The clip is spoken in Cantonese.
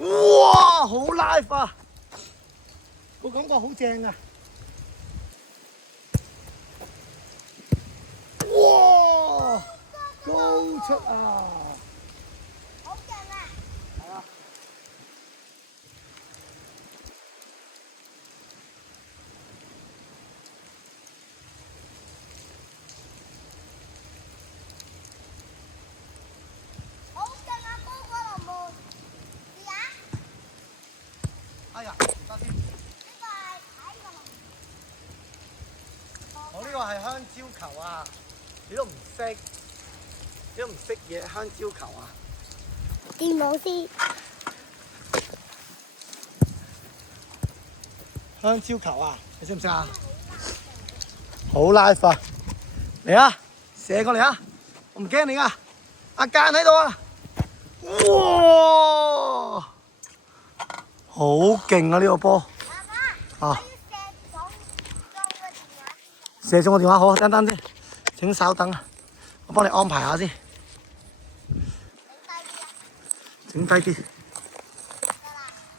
哇，好 live 啊！個感覺好正啊！哇，高出啊！好正啊！係啊！好正啊，高過龍門。試下。哎呀，唔得先。呢個係睇個龍門。我呢個係香蕉球啊！你都唔識，你都唔識嘢香蕉球啊！電腦先。香蕉球啊！你識唔識啊？好 live 啊！嚟啊！射過嚟啊！我唔驚你啊！阿間喺度啊！哇！好勁啊！呢個波啊！射中我電話好，等等先，請稍等啊！我幫你安排下先，整低啲。